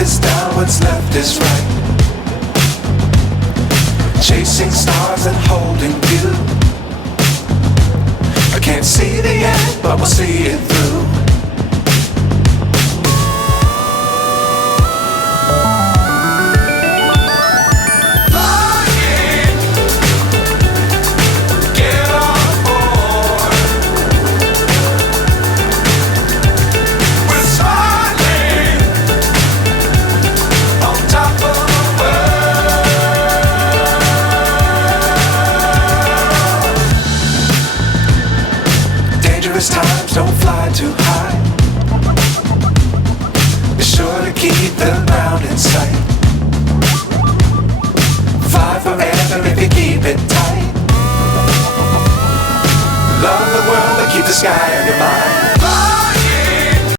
is down, what's left is right. Chasing stars and holding you. I can't see the end, but we'll see it through. Times don't fly too high. Be sure to keep the ground in sight. Fly forever if you keep it tight. Love the world but keep the sky on your mind.